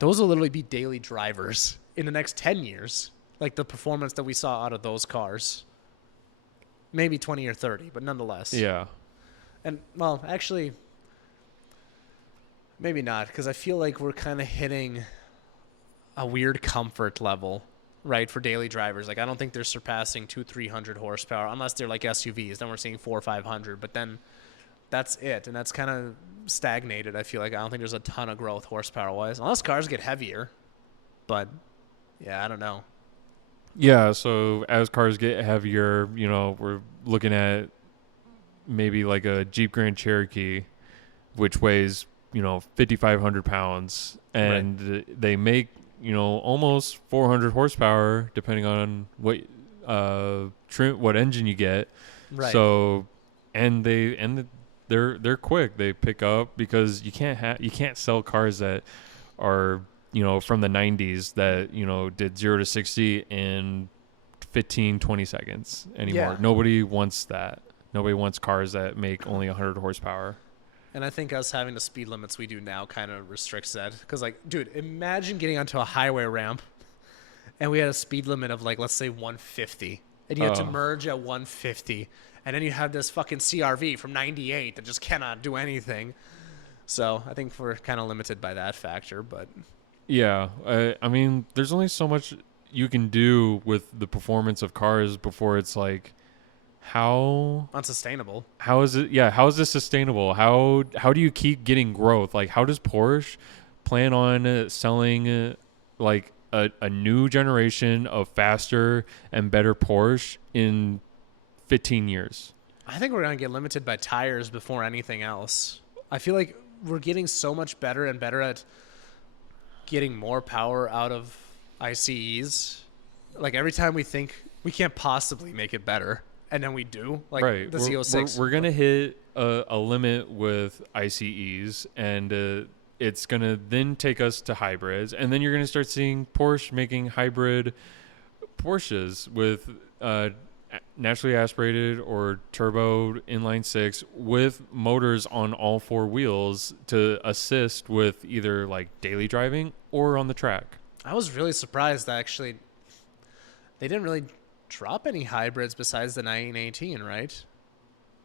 literally be daily drivers in the next 10 years. Like the performance that we saw out of those cars. Maybe 20 or 30, but nonetheless. Yeah. And, well, actually, maybe not, because I feel like we're kind of hitting a weird comfort level, right, for daily drivers. Like, I don't think they're surpassing 200-300 horsepower, unless they're like SUVs. Then we're seeing 400 or 500, but then that's it. And that's kind of stagnated, I feel like. I don't think there's a ton of growth horsepower-wise, unless cars get heavier. But, yeah, I don't know. Yeah, so as cars get heavier, you know, we're looking at maybe like a Jeep Grand Cherokee, which weighs, you know, 5,500 pounds, and they make, you know, almost 400 horsepower depending on what what engine you get. Right. So, they're quick. They pick up because you can't sell cars that are, you know, from the 90s that, you know, did 0 to 60 in 15-20 seconds anymore. Yeah. Nobody wants that. Nobody wants cars that make only 100 horsepower. And I think us having the speed limits we do now kind of restricts that. Because, like, dude, imagine getting onto a highway ramp and we had a speed limit of, like, let's say 150. And you had to merge at 150. And then you have this fucking CRV from 98 that just cannot do anything. So I think we're kind of limited by that factor. But yeah, I mean, there's only so much you can do with the performance of cars before it's like, how unsustainable. How is it? Yeah, how is this sustainable? How do you keep getting growth? Like, how does Porsche plan on selling like a new generation of faster and better Porsche in 15 years? I think we're gonna get limited by tires before anything else. I feel like we're getting so much better and better at getting more power out of ICEs. Like every time we think we can't possibly make it better. And then we do, like the Z06. We're going to hit a limit with ICEs, and it's going to then take us to hybrids. And then you're going to start seeing Porsche making hybrid Porsches with naturally aspirated or turbo inline six with motors on all four wheels to assist with either like daily driving or on the track. I was really surprised that actually they didn't really drop any hybrids besides the 918, right?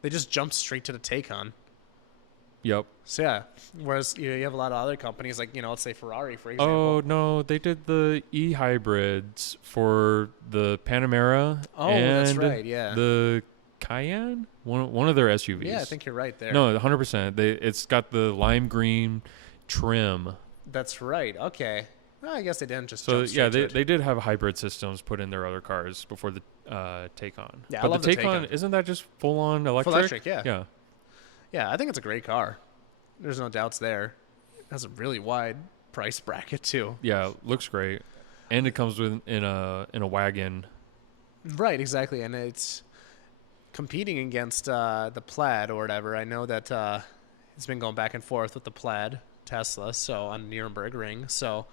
They just jumped straight to the Taycan. Yep. So yeah, whereas you have a lot of other companies like, you know, let's say Ferrari, for example. Oh no, they did the e-hybrids for the Panamera. Oh, and that's right. Yeah. The Cayenne, one of their SUVs. Yeah, I think you're right there. No, 100%. It's got the lime green trim. That's right. Okay. Well, I guess they didn't just. So jump yeah, straight to it. they did have hybrid systems put in their other cars before the Take on. Yeah, I but love the the Take on, Take-On. isn't that just full on electric? Full electric, yeah. Yeah. Yeah, I think it's a great car. There's no doubts there. It has a really wide price bracket too. Yeah, looks great, and it comes in a wagon. Right, exactly, and it's competing against the Plaid or whatever. I know that it's been going back and forth with the Plaid Tesla, so on Nürburgring. So,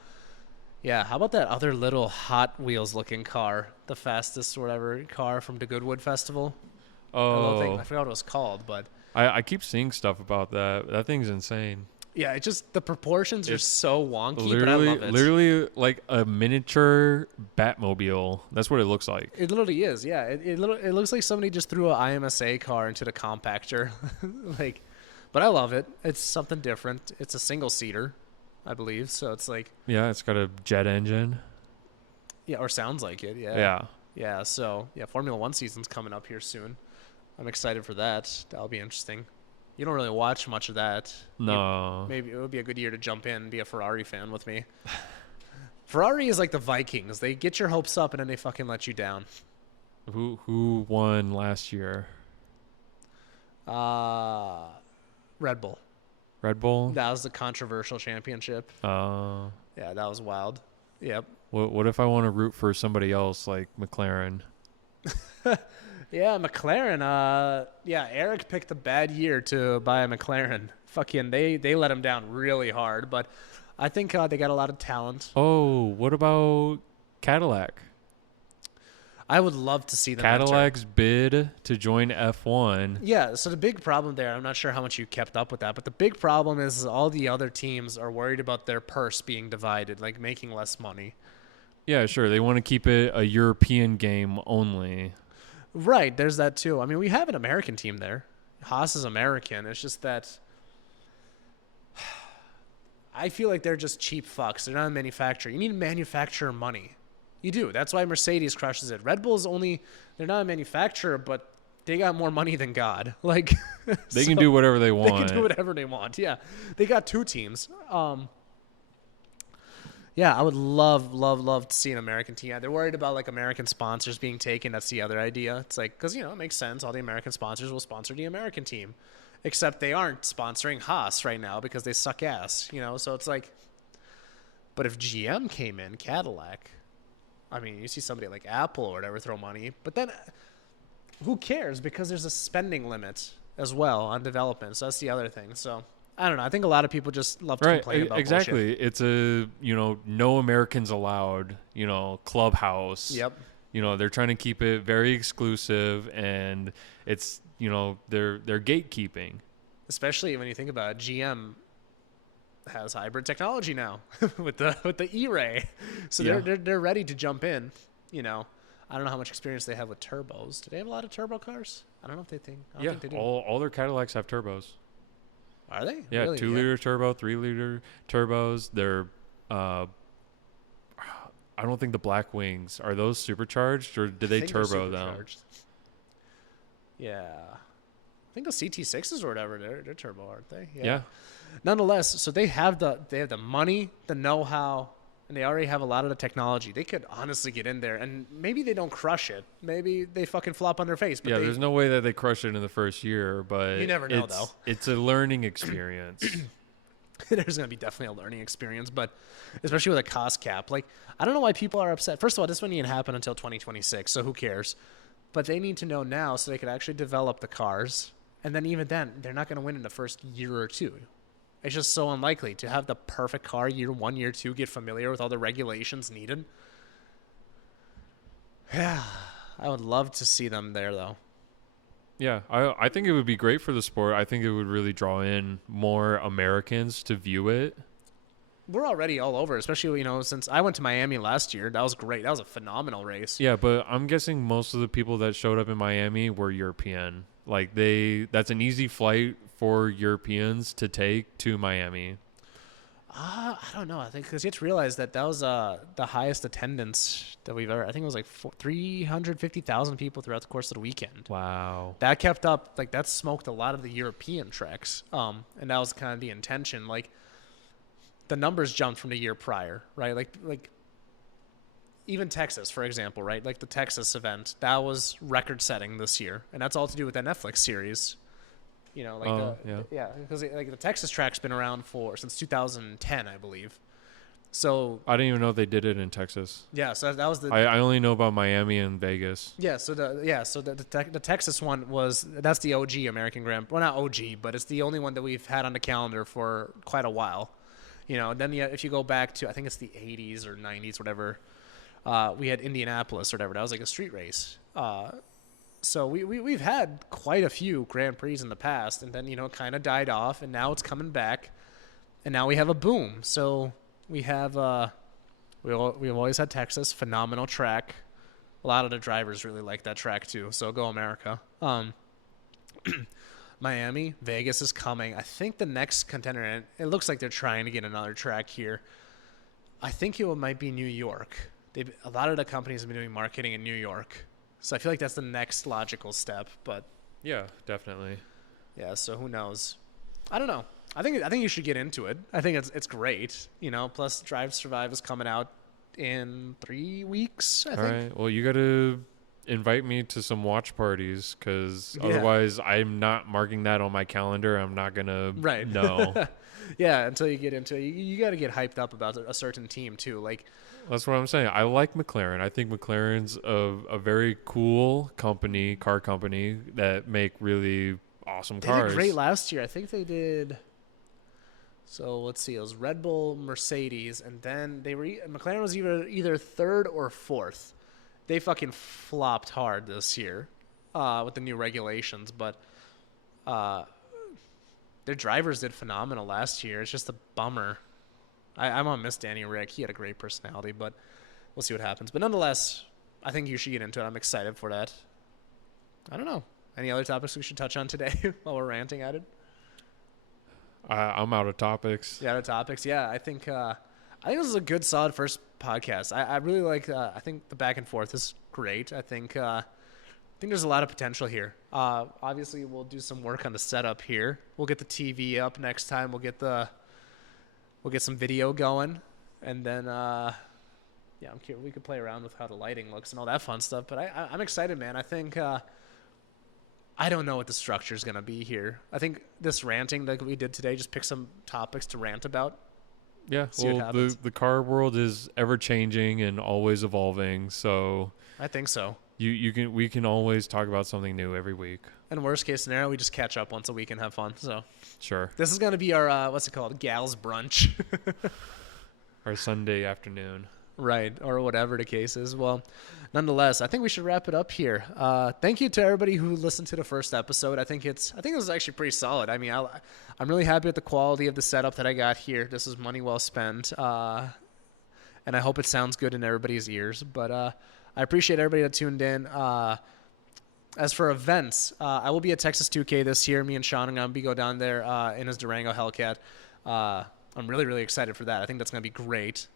yeah, how about that other little Hot Wheels looking car, the fastest whatever car from the Goodwood Festival? That little thing, Oh, I forgot what it was called, but I keep seeing stuff about that. That thing's insane. yeah, it just the proportions are It's so wonky, but I Literally, love it. literally like a miniature Batmobile. That's what it looks like. It literally is, yeah. It looks like somebody just threw an IMSA car into the compactor, like. But I love it. It's something different. It's a single seater, I believe. So it's like, Yeah, it's got a jet engine. yeah, or sounds like it, yeah. Yeah. Yeah. So yeah, Formula One season's coming up here soon. I'm excited for that. That'll be interesting. You don't really watch much of that. No. Maybe it would be a good year to jump in and be a Ferrari fan with me. Ferrari is like the Vikings. They get your hopes up and then they fucking let you down. Who won last year? Red Bull. Red Bull. That was the controversial championship. Uh, Yeah, that was wild. Yep. what if I want to root for somebody else like McLaren? Yeah, McLaren. Yeah, Eric picked a bad year to buy a McLaren. Fucking, they let him down really hard. But I think they got a lot of talent. Oh, what about Cadillac? I would love to see them enter. Cadillac's bid to join F1. Yeah, so the big problem there, I'm not sure how much you kept up with that, but the big problem is all the other teams are worried about their purse being divided, like making less money. Yeah, sure. They want to keep it a European game only. Right, there's that too. I mean, we have an American team there. Haas is American. It's just that I feel like they're just cheap fucks. They're not a manufacturer. You need manufacturer money. You do. That's why Mercedes crushes it. Red Bull's only, they're not a manufacturer, but they got more money than God. Like They can do whatever they want. They can do whatever they want. Yeah. They got two teams. Yeah, I would love to see an American team. Yeah, they're worried about like American sponsors being taken. That's the other idea. It's like, because, it makes sense. All the American sponsors will sponsor the American team. Except they aren't sponsoring Haas right now because they suck ass, So it's like, but if GM came in, Cadillac, I mean, you see somebody like Apple or whatever throw money, but then who cares? Because there's a spending limit as well on development. So that's the other thing. So I don't know. I think a lot of people just love to complain about exactly. bullshit. It's a no Americans allowed clubhouse. Yep. They're trying to keep it very exclusive, and it's they're gatekeeping. Especially when you think about it, GM has hybrid technology now with the ERay, so Yeah. they're ready to jump in. I don't know how much experience they have with turbos. Do they have a lot of turbo cars? I don't know if they think. I don't think they do. All their Cadillacs have turbos. Are they? Yeah, Really? 2-liter turbo, 3-liter turbos. They're I don't think the Black Wings are those supercharged, or did I they think they're turbo them? supercharged. Yeah, I think the CT6s or whatever they're turbo, aren't they? Yeah. Nonetheless, so they have the money, the know-how, and they already have a lot of the technology. They could honestly get in there, and maybe they don't crush it. Maybe they fucking flop on their face. But There's no way that they crush it in the first year, but You never know, though. It's a learning experience. There's going to be definitely a learning experience, but especially with a cost cap. Like, I don't know why people are upset. First of all, this wouldn't even happen until 2026, so who cares? But they need to know now so they could actually develop the cars. And then even then, they're not going to win in the first year or two. It's just so unlikely to have the perfect car year one, year two, get familiar with all the regulations needed. Yeah, I would love to see them there, though. Yeah, I think it would be great for the sport. I think it would really draw in more Americans to view it. We're already all over, especially, since I went to Miami last year. That was great. That was a phenomenal race. Yeah, but I'm guessing most of the people that showed up in Miami were European. Like that's an easy flight for Europeans to take to Miami. I don't know. I think because you have to realize that was the highest attendance that we've ever. I think it was like 350,000 people throughout the course of the weekend. Wow. That kept up. Like that smoked a lot of the European treks. And that was kind of the intention. Like the numbers jumped from the year prior, right? Like even Texas, for example, right? Like the Texas event, that was record-setting this year, and that's all to do with that Netflix series. You know, like because like the Texas track's been around since 2010, I believe. So I didn't even know they did it in Texas. Yeah, so that was I only know about Miami and Vegas. Yeah, so the Texas one that's the OG American Grand. Well, not OG, but it's the only one that we've had on the calendar for quite a while. You know, and then if you go back to, I think it's the 80s or 90s, whatever, we had Indianapolis or whatever. That was like a street race. So we've had quite a few Grand Prix in the past, and then, you know, kind of died off, and now it's coming back, and now we have a boom. So we have we've always had Texas, phenomenal track. A lot of the drivers really like that track too. So go America. Miami, Vegas is coming. I think the next contender, and it looks like they're trying to get another track here. I think it might be New York. A lot of the companies have been doing marketing in New York, so I feel like that's the next logical step. But yeah, definitely. Yeah, so who knows? I don't know. I think you should get into it. I think it's great. You know, plus Drive to Survive is coming out in 3 weeks, I think. All right. Well, you got to invite me to some watch parties, because otherwise I'm not marking that on my calendar. I'm not going to know. Yeah, until you get into it. You got to get hyped up about a certain team too. Like, that's what I'm saying. I like McLaren. I think McLaren's a very cool car company that make really awesome cars. They did great last year. I think they did. So let's see. It was Red Bull, Mercedes, and then McLaren was either third or fourth. They fucking flopped hard this year with the new regulations, but their drivers did phenomenal last year. It's just a bummer. I'm gonna miss Danny Rick. He had a great personality, but we'll see what happens. But nonetheless, I think you should get into it. I'm excited for that. I don't know. Any other topics we should touch on today while we're ranting at it? I'm out of topics. Yeah, out of topics. Yeah, I think this is a good, solid first podcast. I really like. I think the back and forth is great. I think there's a lot of potential here. Obviously, we'll do some work on the setup here. We'll get the TV up next time. We'll get some video going, and then I'm curious. We could play around with how the lighting looks and all that fun stuff. But I'm excited, man. I think. I don't know what the structure is going to be here. I think this ranting that we did today, just pick some topics to rant about. Yeah, well, the car world is ever changing and always evolving, so I think so. We can always talk about something new every week. And worst case scenario, we just catch up once a week and have fun. So sure. This is going to be our what's it called? Gals brunch. Our Sunday afternoon. Right, or whatever the case is. Well, nonetheless, I think we should wrap it up here. Thank you to everybody who listened to the first episode. I think this is actually pretty solid. I mean, I'm really happy with the quality of the setup that I got here. This is money well spent, and I hope it sounds good in everybody's ears. But I appreciate everybody that tuned in. As for events, I will be at Texas 2K this year. Me and Sean are going to go down there in his Durango Hellcat. I'm really, really excited for that. I think that's going to be great.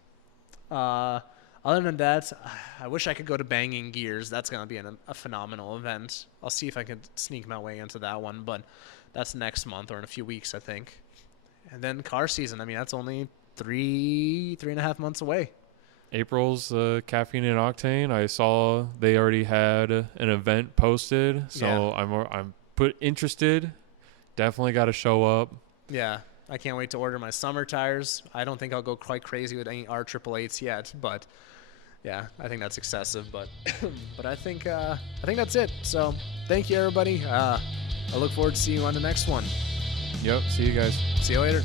Other than that, I wish I could go to Banging Gears. That's going to be a phenomenal event. I'll see if I can sneak my way into that one, but that's next month or in a few weeks, I think. And then car season, I mean, that's only 3.5 months away. April's Caffeine and Octane. I saw they already had an event posted, so yeah. I'm interested. Definitely got to show up. Yeah. I can't wait to order my summer tires. I don't think I'll go quite crazy with any R888s yet, but yeah, I think that's excessive. But but I think that's it. So thank you, everybody. I look forward to seeing you on the next one. Yep. See you guys. See you later.